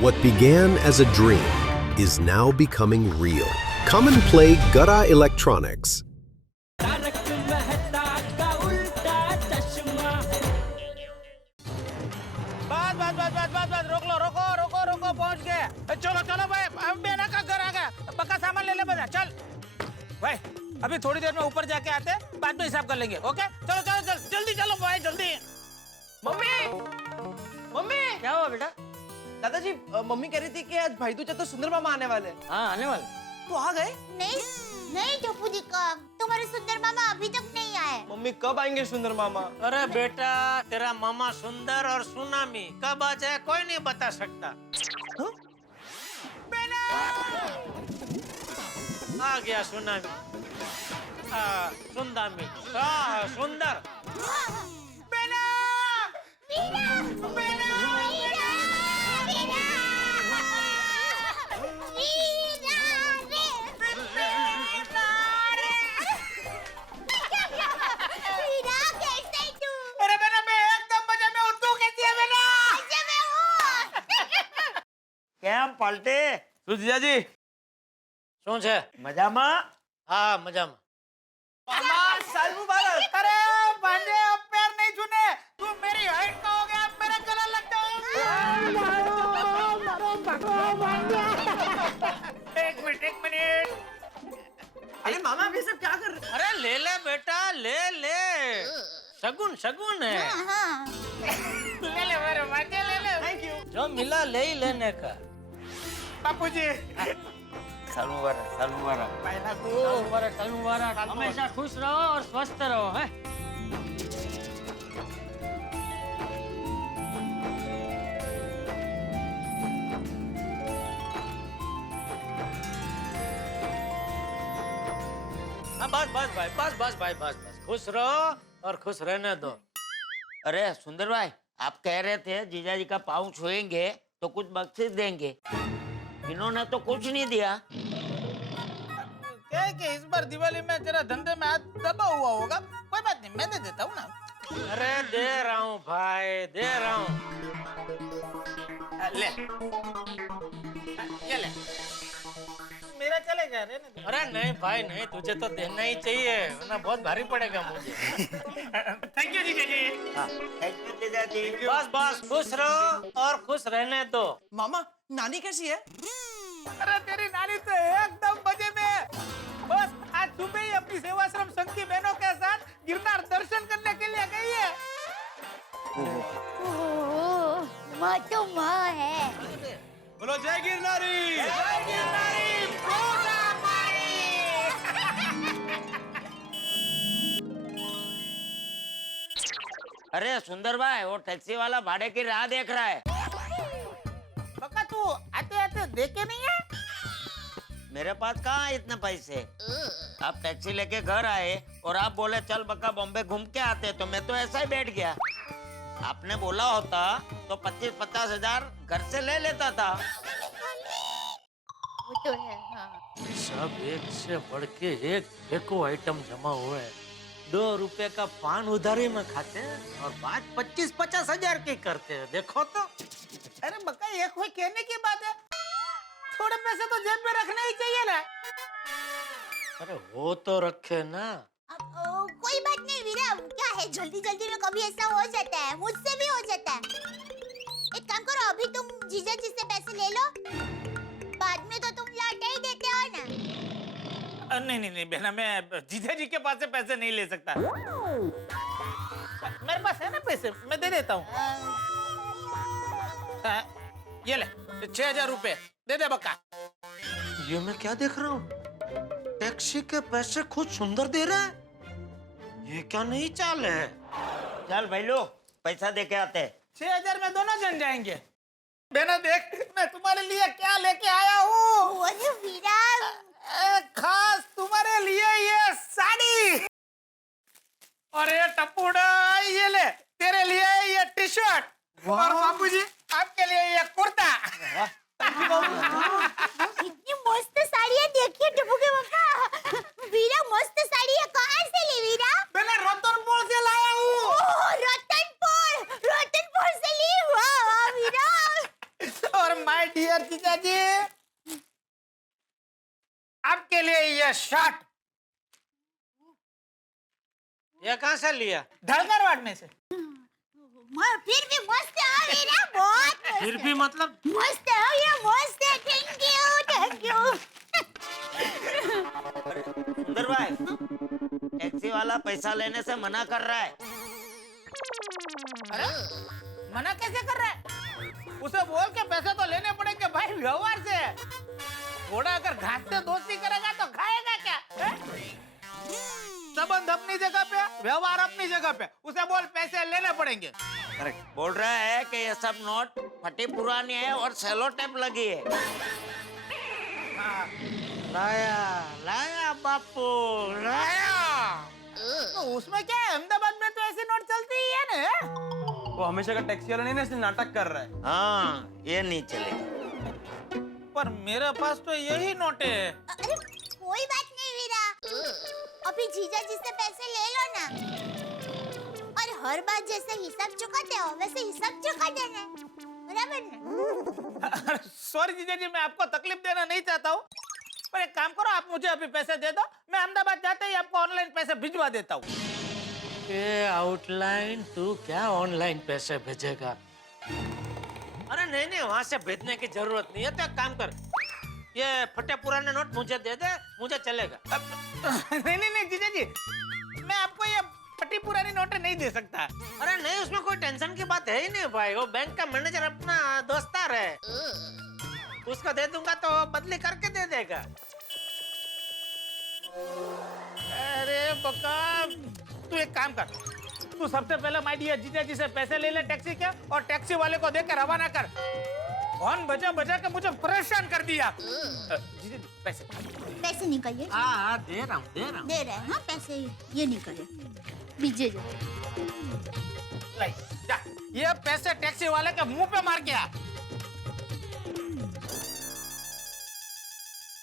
What began as a dream is now becoming real. Come and play Gada Electronics. बस रोको पहुंच गए। चलो चलो भाई, अब बेना का घर आ गया। पक्का सामान ले ले बजा, चल भाई। अभी थोड़ी देर में ऊपर जाके आते, बाद में हिसाब कर लेंगे। ओके चलो चलो चल, जल्दी चलो भाई जल्दी। मम्मी मम्मी क्या हुआ बेटा? दादाजी, मम्मी कह रही थी कि आज भाई दूज है तो सुंदर मामा आने वाले। हाँ आने वाले। तो आ गए? नहीं नहीं टप्पू जी का तुम्हारे सुंदर मामा अभी तक नहीं आए। मम्मी कब आएंगे सुंदर मामा? अरे बेटा, तेरा मामा सुंदर और सुनामी कब आ जाए कोई नहीं बता सकता। आ गया सुनामी, सुंदामी, सुंदर। वीरा! वीरा! वीरा! वीरा, कैसे है तू? अरे बेटा मैं एकदम मजे में हूँ, तू कैसी है बेटा? मजे में हूँ। કેમ પલટે? सुजियाजी શું છે? મજામાં? हाँ मजामा। मामा साल मुबारक। अरे भांजे, अब पैर नहीं छूने। तू मेरी हाइट का हो गया, अब मेरा गला लग जाए। एक मिनट। अरे मामा आप ये सब क्या कर रहे? अरे ले ले बेटा, ले ले। शगुन है। हाँ। ले ले मेरे भांजे, ले ले। Thank you. जो मिला ले ही लेने का। बापूजी સાલ મુબારક, સાલ મુબારક। पहला को સાલ મુબારક। હંમેશા ખુશ રહો और स्वस्थ रहो हैं। हाँ बस भाई, बस। खुश रहो और खुश रहने दो। अरे सुंदर भाई, आप कह रहे थे जीजाजी का पाँव छुएंगे तो कुछ बख्शिश देंगे। इन्होंने तो कुछ नहीं दिया। क्या है कि इस बार दिवाली में तेरा धंधे में हाथ दबा हुआ होगा। कोई बात नहीं, मैं दे देता हूँ ना। अरे दे रहा हूँ भाई, दे रहा हूँ। ले ये ले। मेरा चलेगा, रहने दो। अरे नहीं भाई नहीं, तुझे तो देना ही चाहिए, वरना बहुत भारी पड़ेगा मुझे। थैंक यू जीजाजी। थैंक यू जीजाजी। बस खुश रहो और खुश रहने दो। मामा नानी कैसी है? अरे तेरी नानी तो एकदम मजे में। बस आज सुबह ही अपनी सेवाश्रम संघ की बहनों के साथ गिरनार दर्शन करने के लिए गई है। ओह, माँ तो माँ है। बोलो जय गिरनारी। जय गिरनारी, पूजा मारी। अरे सुंदर भाई, वो टैक्सी वाला भाड़े की राह देख रहा है। बका तू आते आते देखे नहीं है? मेरे पास कहाँ है इतने पैसे। आप टैक्सी लेके घर आए और आप बोले चल बक्का बॉम्बे घूम के आते, तो मैं तो ऐसा ही बैठ गया। आपने बोला होता तो 25-50 हजार घर से ले लेता था। वो तो है, हाँ। सब एक से बढ़ के एक फेको आइटम जमा हुए हैं। 2 रुपए का पान उधारी में खाते हैं और बात 25-50 हजार की करते हैं। देखो तो। अरे बका ये कोई कहने की बात है? थोड़े पैसे तो जेब में रखने ही चाहिए ना। अरे वो तो रखे ना। कोई बात नहीं वीरा, क्या है जल्दी जल्दी में कभी ऐसा हो जाता है, मुझसे भी हो जाता है। एक काम करो, अभी तुम जीजा जी से पैसे ले लो, बाद में तो तुम लौटा ही देते हो ना। नहीं बहना, मैं जीजा जी के पास से पैसे नहीं ले सकता। मेरे पास है ना पैसे, मैं दे देता हूँ। ये ले 6,000 रुपए दे दे बक्का। ये मैं क्या देख रहा हूँ? टैक्सी के पैसे खुद सुंदर दे रहा है। ये क्या नई चाल है? चल भाई लो, पैसा दे के आते। 6,000 में दोनों जन जाएंगे। बेना देख, मैं तुम्हारे लिए क्या लेके आया हूँ। अरे वीरा, खास तुम्हारे लिए ये साड़ी। और ये टप्पूड़ा, ये ले तेरे लिए ये टी शर्ट। और बाबूजी आपके लिए ये कुर्ता। इतनी मस्त साड़ी है, देखिए टप्पू के पापा। वीरा मस्त साड़ी है, कहाँ से ली वीरा? मैंने रतनपुर से लाया हूँ। ओह, रतनपुर से ली। वाह वाह वीरा। और माय डियर जीजा जी, आपके लिए ये शर्ट ये कहाँ से लिया? धड़करवाड़ में से। फिर भी मस्त है वीरा, बहुत मस्त फिर भी मतलब मस्त है ये, मस्त है। Thank you. सुंदर भाई, टैक्सी वाला पैसा लेने से मना कर रहा है। अरे मना कैसे कर रहा है? उसे बोल के पैसे तो लेने पड़ेंगे भाई, व्यवहार से। थोड़ा अगर घास से दोस्ती करेगा तो खाएगा क्या? संबंध अपनी जगह पे, व्यवहार अपनी जगह पे, उसे बोल पैसे लेने पड़ेंगे। करेक्ट बोल रहा है कि ये सब नोट फटी पुरानी है और सेलो टेप लगी है। लाया बापू, लाया। तो उसमें क्या है, अहमदाबाद में तो ऐसी नोट चलती ही है ना। वो हमेशा का टैक्सी वाला नहीं ना, इसलिए नाटक कर रहा है। हाँ, ये नहीं चलेगा। पर मेरे पास तो यही नोट है। अरे कोई बात नहीं वीरा, अभी जीजा जी से पैसे ले लो ना, और हर बार जैसे हिसाब चुकाते हो वैसे हिसाब चुका देना, बराबर ना? सॉरी जीजा जी, मैं आपको तकलीफ देना नहीं चाहता हूँ, पर एक काम करो, आप मुझे अभी पैसे दे दो, मैं अहमदाबाद जाते ही आपको ऑनलाइन पैसे भिजवा देता हूँ। ये आउटलाइन, तू क्या ऑनलाइन पैसे भेजेगा? अरे नहीं, वहां से भेजने की जरूरत नहीं है। तो एक काम कर, ये फटे पुराने नोट मुझे दे दे, मुझे चलेगा। नहीं जीजा जी, मैं आपको ये फटी पुरानी नोटें नहीं दे सकता। अरे नहीं, उसमें कोई टेंशन की बात है ही नहीं भाई। वो बैंक का मैनेजर अपना दोस्तार है, उसको दे दूंगा तो बदली करके दे देगा। अरे बका, तू एक काम कर, तू सबसे पहले माय डियर जीजा जी से पैसे ले ले टैक्सी के, और टैक्सी वाले को देकर रवाना कर। हॉर्न बजा के मुझे परेशान कर दिया। जीजा जी पैसे निकालिए। हाँ, दे रहा हूँ। दे रहे हैं हाँ, पैसे ये निकालिए, बीजे जो। लाई, जा, ये पैसे टैक्सी वाले के मुंह पे मार के आ।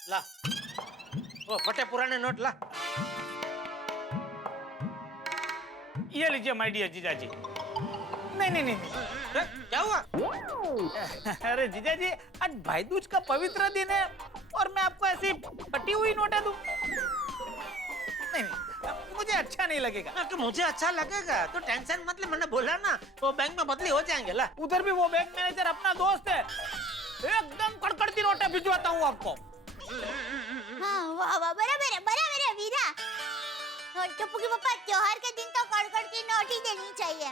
ला, वो फटे पुराने नोट ला। ये लीजिए माय डियर जीजा जी। नहीं। क्या हुआ? अरे जीजा जी, आज भाई दूज का पवित्र दिन है और मैं आपको ऐसी फटी हुई नोटें दूं? नहीं, मुझे अच्छा नहीं लगेगा। कि मुझे अच्छा लगेगा तो टेंशन मत ले, मैंने बोला ना वो बैंक में बदली हो जाएंगे। ला, उधर भी वो बैंक मैनेजर अपना दोस्त है, एकदम कड़कड़ती नोटें भिजवाता हूँ आपको। हाँ वाह, बराबर है वीरा। टप्पू की पापा, त्योहार के दिन तो कड़कड़ की नोट ही देनी चाहिए।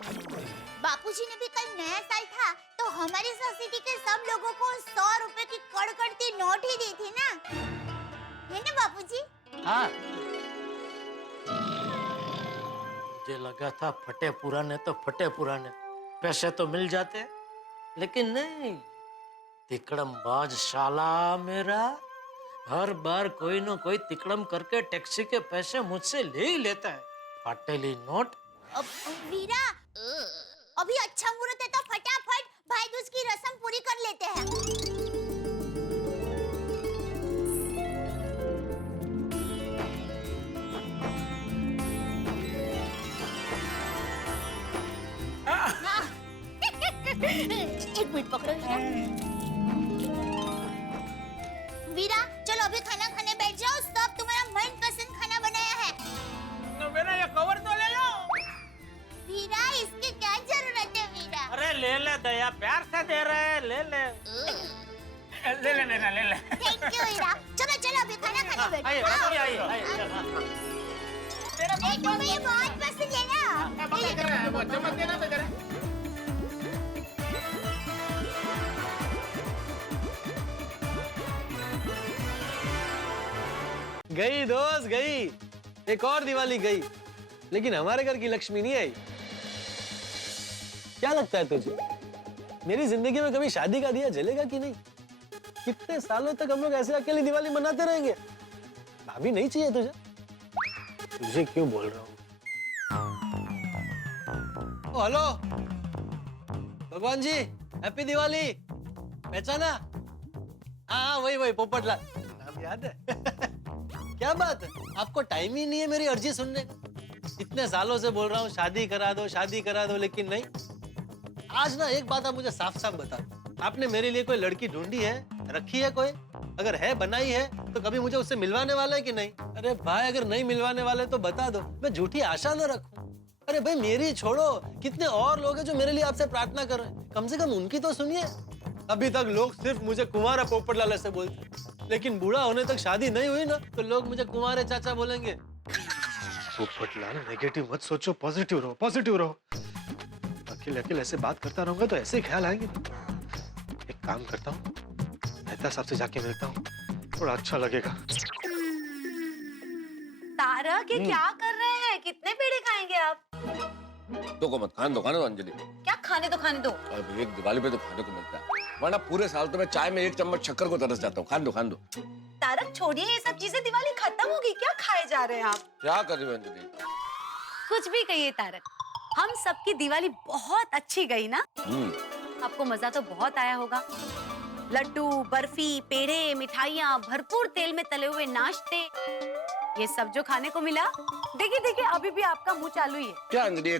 बापूजी ने भी कल नया साल था तो हमारी सोसाइटी के सब लोगों को 100 रुपए की कड़कड़ती नोट ही दी थी ना, है ना बापूजी? हाँ, मुझे लगा था फटे पुराने तो फटे पुराने पैसे तो मिल जाते, लेकिन नहीं। तिकड़मबाज शाला मेरा हर बार कोई न कोई तिकड़म करके टैक्सी के पैसे मुझसे ले ही लेता है। फाटेली नोट। वीरा, अभी अच्छा मुहूर्त है तो फटाफट भाई दूज की रस्म पूरी कर लेते हैं। एक मिनट पकड़ो वीरा, चलो अभी खाना खाने बैठ जाओ। सब तुम्हारा मनपसंद खाना बनाया है। मेरा ये कवर तो ले लो। वीरा, इसकी क्या जरूरत है वीरा? अरे ले ले दया, प्यार से दे रहे हैं, ले ले। ले ले। थैंक यू वीरा। चलो अभी खाना खाने बैठो। आइए। तुम्हें ये बहुत पसंद है ना? चमक देना तो जरा। गई दोस्त गई, एक और दिवाली गई, लेकिन हमारे घर की लक्ष्मी नहीं आई। क्या लगता है तुझे, मेरी जिंदगी में कभी शादी का दिया जलेगा कि नहीं? कितने सालों तक हम लोग ऐसे अकेली दिवाली मनाते रहेंगे? भाभी नहीं चाहिए तुझे? तुझे क्यों बोल रहा हूँ? हेलो भगवान जी, हैप्पी दिवाली। पहचाना? हाँ वही पोपटलाल, नाम याद है? क्या बात है, आपको टाइम ही नहीं है मेरी अर्जी सुनने का? इतने सालों से बोल रहा हूँ शादी करा दो, लेकिन नहीं। आज ना एक बात आप मुझे साफ साफ बता, आपने मेरे लिए कोई लड़की ढूंढी है, रखी है कोई? अगर है, बनाई है, तो कभी मुझे उससे मिलवाने वाला है कि नहीं? अरे भाई, अगर नहीं मिलवाने वाले तो बता दो, मैं झूठी आशा न रखूं। अरे भाई, मेरी छोड़ो, कितने और लोग हैं जो मेरे लिए आपसे प्रार्थना कर रहे हैं, कम से कम उनकी तो सुनिए। अभी तक लोग सिर्फ मुझे कुंवारा पोपटलाल ऐसे बोलते, लेकिन बूढ़ा होने तक शादी नहीं हुई ना, तो लोग मुझे कुंवारे चाचा बोलेंगे। पोपटलाल, नेगेटिव मत सोचो, पॉजिटिव रहो, पॉजिटिव रहो। अकेले अकेले ऐसे बात करता रहूंगा तो ऐसे ख्याल आएंगे। एक काम करता हूँ, मेहता साहब से जाके मिलता हूँ, थोड़ा अच्छा लगेगा। तारक, ये क्या कर रहे हैं? कितने पेड़े खाएंगे आप? तो को मत खाने दो अंजलि। क्या खाने दो? अब एक दिवाली पे तो खाने को मिलता है, वरना पूरे साल तो मैं चाय में 1 चम्मच शक्कर को तरस जाता हूँ। खाने दो। तारक छोड़िए ये सब चीजें, दिवाली खत्म होगी, क्या खाए जा रहे हैं आप? क्या कर रही हो अंजलि? कुछ भी कहिए तारक, हम सबकी दिवाली बहुत अच्छी गई ना? आपको मजा तो बहुत आया होगा। लड्डू, बर्फी, पेड़े, मिठाइयाँ, भरपूर तेल में तले हुए नाश्ते, ये सब जो खाने को मिला। देखिए अभी भी आपका मुंह चालू ही है। क्या अंजलि,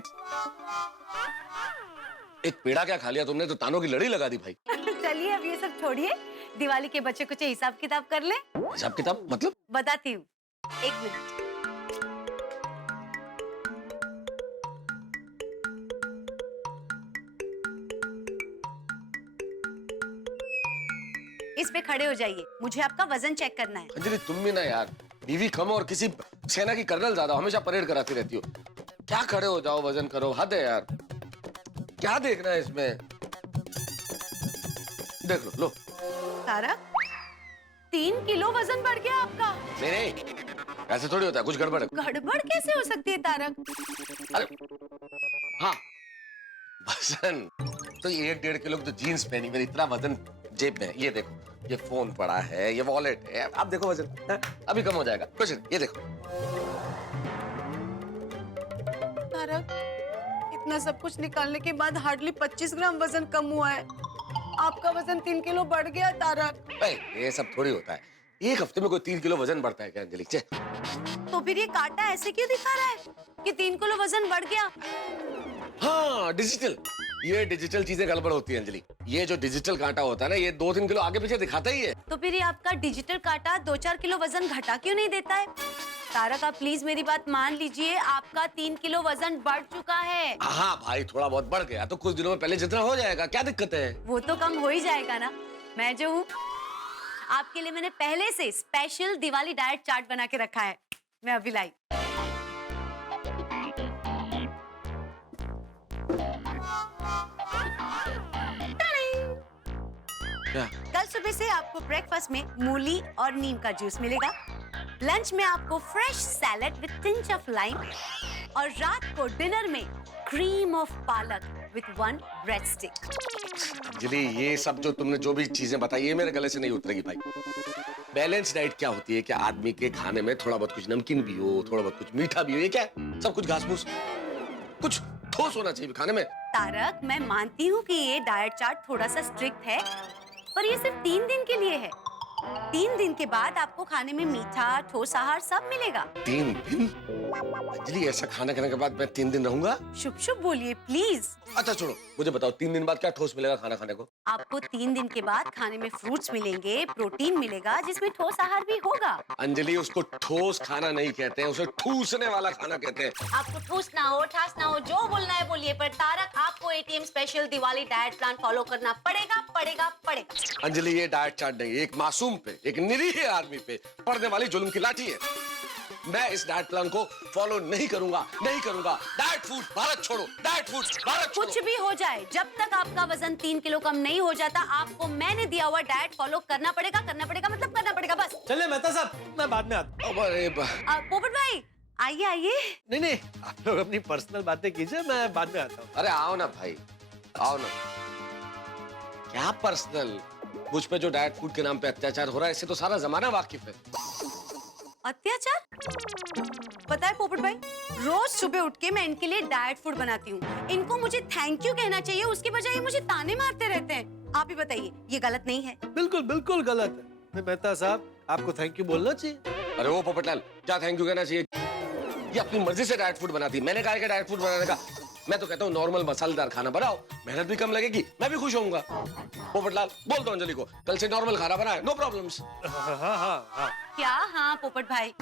एक पेड़ा क्या खा लिया तुमने तो तानों की लड़ी लगा दी भाई। चलिए अब ये सब छोड़िए, दिवाली के बच्चे कुछ हिसाब किताब कर ले। हिसाब किताब मतलब? बताती हूँ, 1 मिनट। इस पे खड़े हो जाइए, मुझे आपका वजन चेक करना है। अंजलि तुम भी ना यार, बीवी कम और किसी सेना की कर्नल ज्यादा, हमेशा परेड कराती रहती हो। क्या खड़े हो जाओ, वजन करो, हद है यार। क्या देखना है इसमें? देख लो। तारक, 3 किलो वजन बढ़ गया आपका। नहीं, ऐसे थोड़ी होता है, कुछ गड़बड़ है। गड़बड़ कैसे हो सकती है तारक? अरे हाँ, वजन तो ये 1.5 किलो की तो जीन्स पहनी, मेरी इतना वजन जेब में। ये देखो, ये फोन पड़ा है, ये वॉलेट है, आप देखो वजन है? अभी कम हो जाएगा, कुछ नहीं, ये देखो। तारक, इतना सब कुछ निकालने के बाद हार्डली 25 ग्राम वजन कम हुआ है। आपका वजन 3 किलो बढ़ गया तारक। ये सब थोड़ी होता है, 1 हफ्ते में कोई 3 किलो वजन बढ़ता है क्या अंजलि? तो फिर ये कांटा ऐसे क्यों दिखा रहा है कि 3 किलो वजन बढ़ गया? हाँ, डिजिटल, ये डिजिटल चीजें गड़बड़ होती है अंजलि। ये जो डिजिटल कांटा होता है ना, ये 2-3 किलो आगे पीछे दिखाता ही है। तो फिर ये आपका डिजिटल कांटा 2-4 किलो वजन घटा क्यों नहीं देता है? तारक, आप प्लीज मेरी बात मान लीजिए, आपका 3 किलो वजन बढ़ चुका है। हाँ भाई, थोड़ा बहुत बढ़ गया तो कुछ दिनों में पहले जितना हो जाएगा, क्या दिक्कत है? वो तो कम हो ही जाएगा ना। मैं जो हूँ, आपके लिए मैंने पहले से स्पेशल दिवाली डाइट चार्ट बना के रखा है, मैं अभी लाई। क्या? कल सुबह से आपको ब्रेकफास्ट में मूली और नीम का जूस मिलेगा, लंच में आपको fresh salad with tinge of lime, और रात को डिनर में क्रीम ऑफ पालक विद 1 ब्रेड स्टिक। अंजलि, ये सब जो तुमने जो भी चीजें बताई, ये मेरे गले से नहीं उतरेगी भाई। बैलेंस डाइट क्या होती है? क्या आदमी के खाने में थोड़ा बहुत कुछ नमकीन भी हो, थोड़ा बहुत कुछ मीठा भी हो, ये क्या सब कुछ घास फूस, कुछ ठोस होना चाहिए खाने में। तारक, मैं मानती हूँ कि ये डाइट चार्ट थोड़ा सा स्ट्रिक्ट है, पर ये सिर्फ 3 दिन के लिए है। 3 दिन के बाद आपको खाने में मीठा, ठोस आहार सब मिलेगा। 3 दिन? अंजलि, ऐसा खाना खाने के बाद मैं 3 दिन रहूंगा? शुभ शुभ बोलिए प्लीज। अच्छा छोड़ो, मुझे बताओ 3 दिन बाद क्या ठोस मिलेगा खाना खाने को? आपको 3 दिन के बाद खाने में फ्रूट्स मिलेंगे, प्रोटीन मिलेगा, जिसमें ठोस आहार भी होगा। अंजलि, उसको ठोस खाना नहीं कहते हैं, उसे ठूसने वाला खाना कहते हैं। आपको ठूस ना हो, ठास ना हो, जो बोलना है बोलिए, पर तारक, आपको ATM special Diwali diet plan follow करना पड़ेगा। अंजलि, ये डाइट चार्ट नहीं, एक मासूम पे, एक निरीह आदमी पे पड़ने वाली जुल्म की लाठी है। मैं इस डाइट प्लान को फॉलो नहीं करूंगा। डाइट फूड भारत छोड़ो, डाइट फूड भारत छोड़ो। कुछ भी हो जाए, जब तक आपका वजन 3 किलो कम नहीं हो जाता, आपको मैंने दिया हुआ डाइट फॉलो करना पड़ेगा मतलब करना पड़ेगा, बस। चलिए मेहता साहब, मैं बाद में आता हूँ। अरे पोपट भाई, आइए। नहीं, आप लोग अपनी पर्सनल बातें कीजिए, मैं बाद में आता हूँ। अरे आओ ना भाई, आओ ना। क्या पर्सनल? मुझ पे जो डाइट फूड के नाम पे अत्याचार हो रहा है, इससे तो सारा जमाना वाकिफ है। अत्याचार? पता है पोपट भाई, रोज सुबह उठ के मैं इनके लिए डाइट फूड बनाती हूँ। इनको मुझे थैंक यू कहना चाहिए, उसके बजाय ये मुझे ताने मारते रहते हैं। आप ही बताइए, ये गलत नहीं है? बिल्कुल गलत है। मेहता साहब, आपको थैंक यू बोलना चाहिए। अरे वो पोपटलाल, क्या थैंक यू कहना चाहिए? ये अपनी मर्जी से डाइट फूड बनाती है, मैंने कहा कि डाइट फूड बनाने का। मैं तो कहता हूँ नॉर्मल मसालेदार खाना बनाओ, मेहनत भी कम लगेगी, मैं भी खुश होऊंगा। पोपटलाल बोल दो अंजलि को कल से नॉर्मल खाना बनाए, नो प्रॉब्लम्स। क्या हाँ पोपट भाई,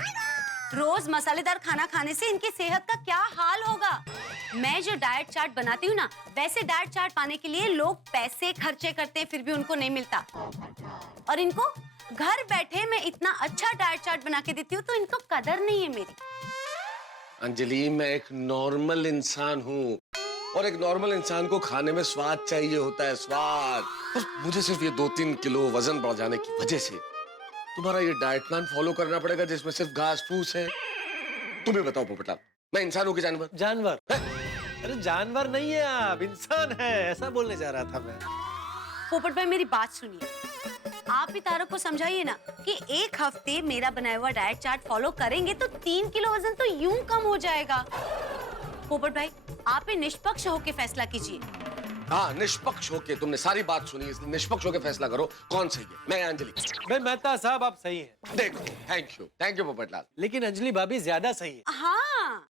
रोज मसालेदार खाना खाने से इनकी सेहत का क्या हाल होगा। मैं जो डाइट चार्ट बनाती हूँ ना, वैसे डाइट चार्ट पाने के लिए लोग पैसे खर्चे करते हैं, फिर भी उनको नहीं मिलता। और इनको घर बैठे मैं इतना अच्छा डाइट चार्ट बना के देती हूँ तो इनको कदर नहीं है मेरी। अंजलि मैं एक नॉर्मल इंसान हूँ और एक नॉर्मल इंसान को खाने में स्वाद चाहिए होता है, स्वाद। और मुझे सिर्फ ये 2-3 किलो वजन बढ़ जाने की वजह से तुम्हारा ये डाइट प्लान फॉलो करना पड़ेगा जिसमें सिर्फ घास फूस है। तुम्हें बताओ पोपटलाल, मैं इंसान हूँ कि जानवर? जानवर? अरे जानवर नहीं है आप, इंसान है, ऐसा बोलने जा रहा था मैं। पोपट भाई मेरी बात सुनिए, आप भी तारक को समझाइए ना कि एक हफ्ते मेरा बनाया हुआ डाइट चार्ट फॉलो करेंगे तो 3 किलो वजन तो यूं कम हो जाएगा। पोपट भाई आप ही निष्पक्ष होकर फैसला कीजिए। हाँ, निष्पक्ष होके, तुमने सारी बात सुनी, इसलिए निष्पक्ष होके फैसला करो कौन सही है। मैं अंजलि। भाई मेहता साहब आप सही हैं। देखो, थैंक यू पोपटलाल। लेकिन अंजलि भाभी ज्यादा सही है। हाँ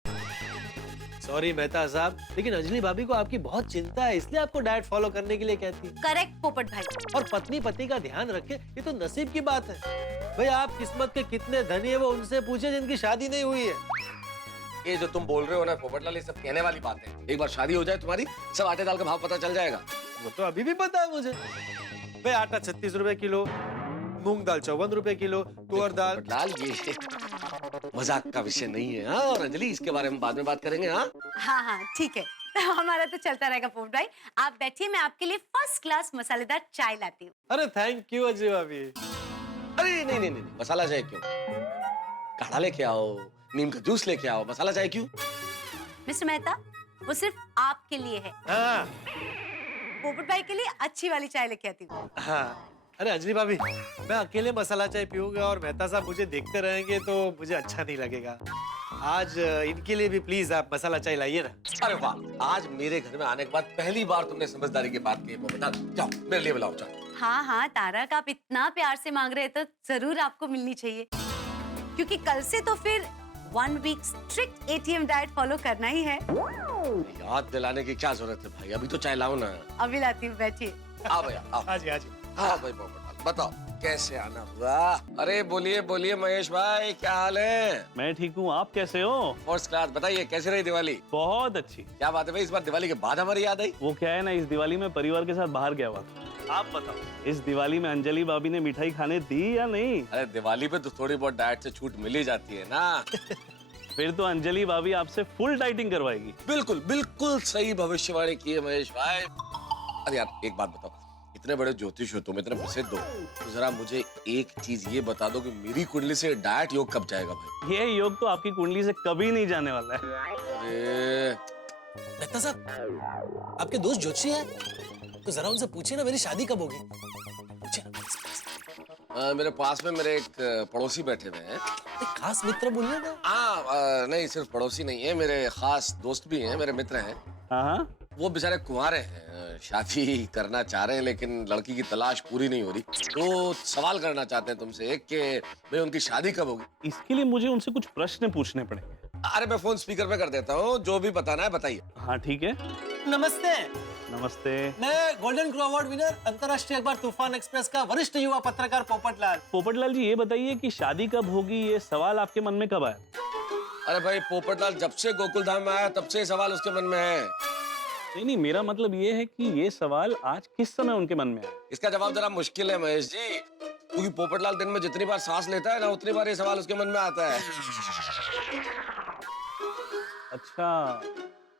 सॉरी मेहता साहब, लेकिन अंजलि भाभी को आपकी बहुत चिंता है, इसलिए आपको डाइट फॉलो करने के लिए कहती है। करेक्ट पोपट भाई। और पत्नी पति का ध्यान रखे, ये तो नसीब की बात है। भाई आप किस्मत के कितने धनी है वो उनसे पूछे जिनकी शादी नहीं हुई है। ये जो तुम बोल रहे हो ना पोपटलाल, ये सब कहने वाली बात है। एक बार शादी हो जाए तुम्हारी, सब आटे दाल का भाव पता चल जाएगा। वो तो अभी भी पता है मुझे। भाई आटा 36 रुपए किलो, मूंग दाल 54 रुपए किलो, तुअर दाल। पोपटलाल ये मजाक का विषय नहीं है। हाँ, और अंजलि इसके बारे में बाद में बात करेंगे। हाँ हाँ ठीक है, हमारा तो चलता रहेगा पोपट भाई। आप बैठिए, मैं आपके लिए फर्स्ट क्लास मसालेदार चाय लाती हूँ। अरे थैंक यू अंजलि भाभी। अरे नहीं, मसाला चाय क्यों? काढ़ा लेके आओ, नीम का जूस लेके आओ, मसाला चाय क्यों? मिस्टर मेहता, वो सिर्फ आपके लिए है। हाँ पोपट भाई के लिए अच्छी वाली चाय लेके आती हूँ। हाँ। अरे अंजलि भाभी, मैं अकेले मसाला चाय पीऊंगा और मेहता साहब मुझे देखते रहेंगे तो मुझे अच्छा नहीं लगेगा। आज इनके लिए भी प्लीज आप मसाला चाय लाइए ना। अरे वाह, आज मेरे घर में आने के बाद पहली बार तुमने समझदारी की बात की। पोपटलाल जाओ मेरे लिए बुलाओ, जाओ। हाँ तारक, आप इतना प्यार से मांग रहे हैं तो जरूर आपको मिलनी चाहिए, क्योंकि कल से तो फिर 1 week strict ATM diet follow करना ही है। याद दिलाने की क्या जरूरत है भाई, अभी तो चाय लाओ ना। अभी लाती हूँ, बैठिए। आओ भैया आओ। आज हाँ भाई पोपटलाल बताओ कैसे आना हुआ? अरे बोलिए महेश भाई, क्या हाल है? मैं ठीक हूँ, आप कैसे हो? First class. बताइए कैसे रही दिवाली? बहुत अच्छी। क्या बात है भाई, इस बार दिवाली के बाद हमारी याद आई? वो क्या है ना, इस दिवाली में परिवार के साथ बाहर गया हुआ था। आप बताओ, इस दिवाली में अंजलि भाभी ने मिठाई खाने दी या नहीं? अरे दिवाली पे तो थोड़ी बहुत डाइट से छूट मिल ही जाती है ना। फिर तो अंजलि भाभी आपसे फुल डाइटिंग करवाएगी। बिल्कुल सही भविष्यवाणी की है महेश भाई। अरे यार एक बात बताओ, इतने बड़े ज्योतिष हो तुम, इतने प्रसिद्ध हो, तो जरा मुझे एक चीज ये बता दो कि मेरी कुंडली से डाइट योग कब जाएगा भाई? ये योग तो आपकी कुंडली से कभी नहीं जाने वाला है। अरे मेहता साहब, आपके दोस्त ज्योतिषी है तो जरा उनसे पूछिए ना मेरी शादी कब होगी। पूछिए ना। मेरे पास में मेरे एक पड़ोसी बैठे हुए हैं। एक खास मित्र बोलिए ना। नहीं, सिर्फ पड़ोसी नहीं है, मेरे खास दोस्त भी हैं, मेरे मित्र हैं। हाँ, वो बेचारे कुंवारे हैं, शादी करना चाह रहे हैं लेकिन लड़की की तलाश पूरी नहीं हो रही, तो सवाल करना चाहते हैं तुमसे एक कि भाई उनकी शादी कब होगी? इसके लिए मुझे उनसे कुछ प्रश्न पूछने पड़ेंगे। अरे मैं फोन स्पीकर पे कर देता हूँ, जो भी बताना है बताइए। हाँ ठीक है। नमस्ते। नमस्ते। मैं गोल्डन क्रो अवार्ड विनर, अंतर्राष्ट्रीय अखबार तूफान एक्सप्रेस का वरिष्ठ युवा पत्रकार पोपटलाल। पोपटलाल जी, ये बताइए कि शादी कब होगी, ये सवाल आपके मन में कब आया? अरे भाई पोपटलाल जब से गोकुल धाम में आया तब से सवाल उसके मन में है। नहीं, मेरा मतलब ये है कि ये सवाल आज किस समय उनके मन में आया? इसका जवाब जरा मुश्किल है महेश जी, क्योंकि पोपटलाल दिन में जितनी बार सांस लेता है ना, उतनी बार ये सवाल उसके मन में आता है। अच्छा,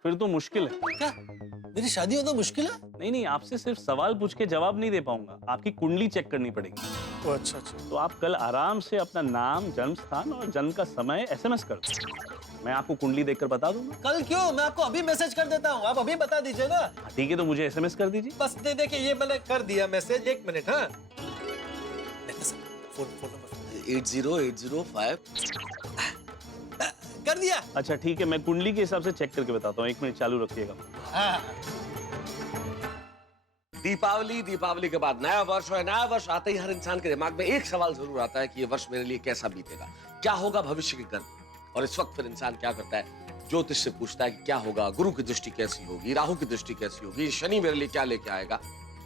फिर तो मुश्किल है। क्या मेरी शादी होना मुश्किल है? नहीं, आपसे सिर्फ सवाल पूछ के जवाब नहीं दे पाऊंगा, आपकी कुंडली चेक करनी पड़ेगी। अच्छा। तो आप कल आराम से अपना नाम, जन्म स्थान और जन्म का समय SMS कर दो, मैं आपको कुंडली देखकर बता दूंगा। कल क्यों, मैं आपको अभी मैसेज कर देता हूँ, आप अभी बता दीजिए ना। ठीक है, तो मुझे SMS कर दीजिए। बस देखिए ये मैंने कर दिया मैसेज, 1 मिनट। हाँ फोन नंबर 80805 कर दिया। अच्छा ठीक है, मैं कुंडली के हिसाब से चेक करके बताता हूँ, 1 मिनट चालू रखिएगा। दीपावली के बाद नया वर्ष है। नया वर्ष आते ही हर इंसान के दिमाग में एक सवाल जरूर आता है कि ये वर्ष मेरे लिए कैसा बीतेगा, क्या होगा भविष्य के कर्म। और इस वक्त फिर इंसान क्या करता है, ज्योतिष से पूछता है कि क्या होगा, गुरु की दृष्टि कैसी होगी, राहु की दृष्टि कैसी होगी, शनि मेरे लिए क्या लेके आएगा।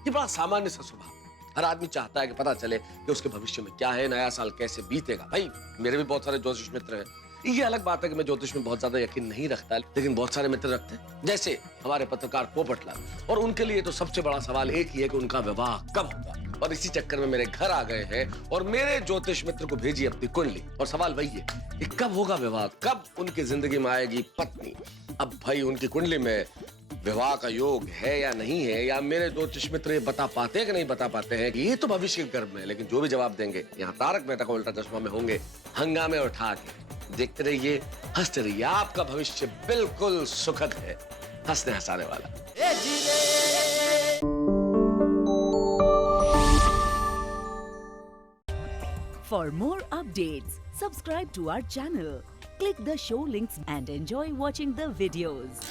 ये बड़ा सामान्य सा स्वभाव। हर आदमी चाहता है कि पता चले कि उसके भविष्य में क्या है, नया साल कैसे बीतेगा। भाई मेरे भी बहुत सारे ज्योतिष मित्र हैं। ये अलग बात है कि मैं ज्योतिष में बहुत ज्यादा यकीन नहीं रखता, लेकिन बहुत सारे मित्र रखते हैं, जैसे हमारे पत्रकार पोपटलाल। और उनके लिए तो सबसे बड़ा सवाल एक ही है कि उनका विवाह कब होगा। और इसी चक्कर में मेरे घर आ गए हैं और मेरे ज्योतिष मित्र को भेजी अपनी कुंडली। और सवाल वही है कि कब होगा विवाह, कब उनकी जिंदगी में आएगी पत्नी। अब भाई उनकी कुंडली में विवाह का योग है या नहीं है, या मेरे ज्योतिष मित्र ये बता पाते हैं कि नहीं बता पाते हैं, ये तो भविष्य के गर्भ में है। लेकिन जो भी जवाब देंगे यहाँ तारक मेहता का उल्टा चश्मा में होंगे हंगामे उठा के। देखते रहिए, हंसते रहिए, आपका भविष्य बिल्कुल सुखद है, हंसने हंसाने वाला। For more updates, subscribe to our channel, click the show links and enjoy watching the videos.